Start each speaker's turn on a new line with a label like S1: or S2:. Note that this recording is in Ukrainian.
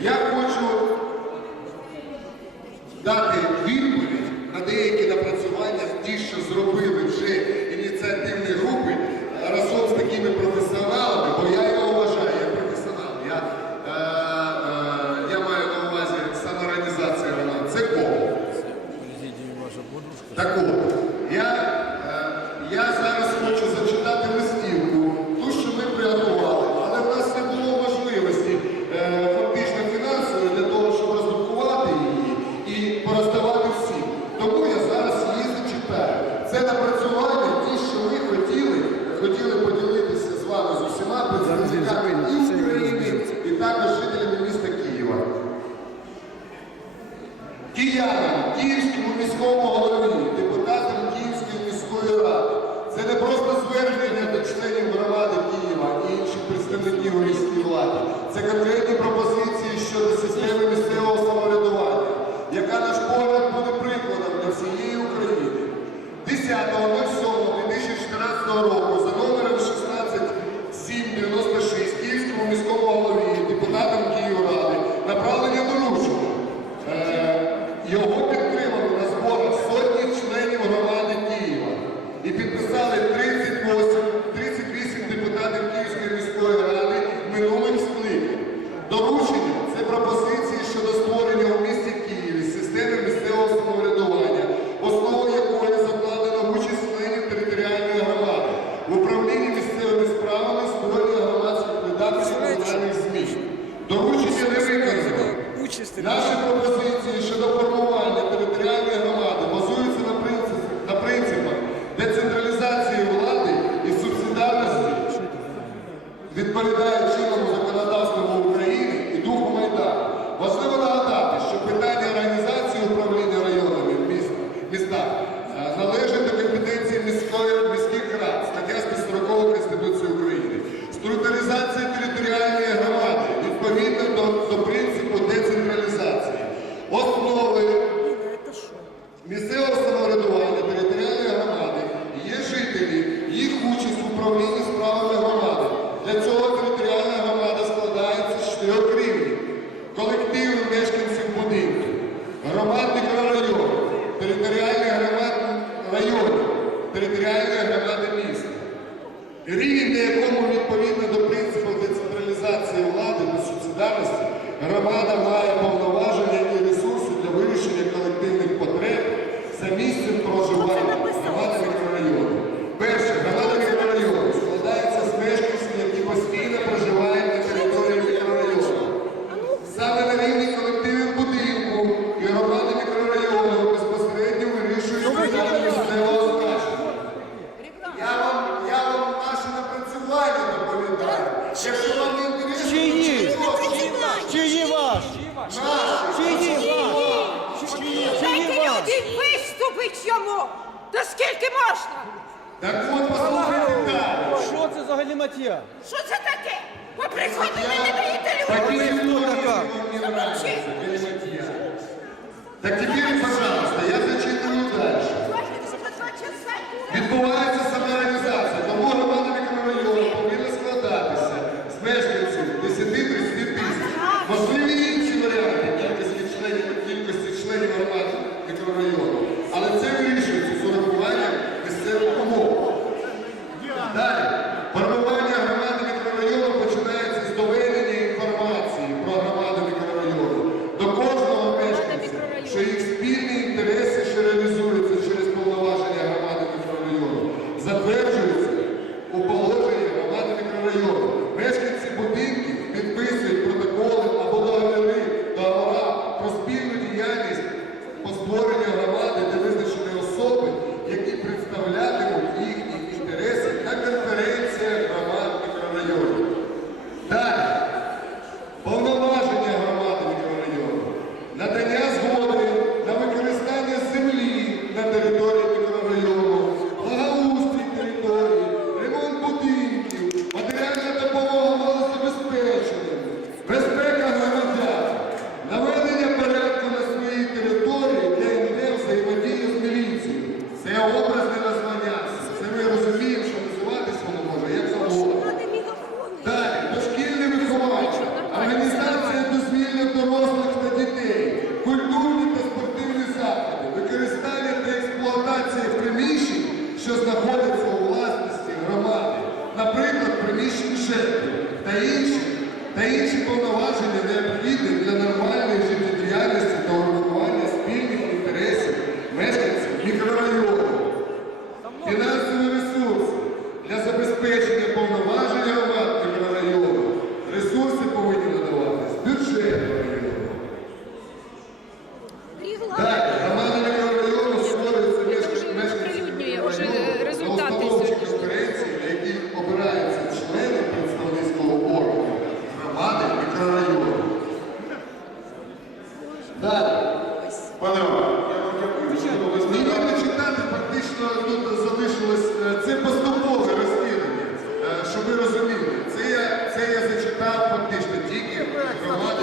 S1: Я хочу дати відповідь на деякі напрацювання, ті, що зробили вже ініціативні групи разом з такими професіоналами. діянням Київському міському голові, депутатам Київської міської ради. Це не просто звернення до членів громади Києва і інших представників міської влади. Це конкретні пропозиції. Наші пропозиції щодо формування територіальної громади базуються на принципах, на принципах децентралізації влади і субсидарності,
S2: відповідаючи.
S3: Місцева Скажіть йому, та скільки можна?
S1: Так от послухайте.
S2: Що це взагалі матія?
S3: Що це таке? Ви приходили, не даєте людям.
S2: Такие
S1: кто така? Замолчи. Так теперь Е, також результати конференції, на яких обираються члени представницького органу громади мікрорайону. Далі. Пане Ні, не читати, фактично тут залишилось е, це поступове розслідування, е, щоб ви розуміли. Це я це я зачитав фактично тільки громади.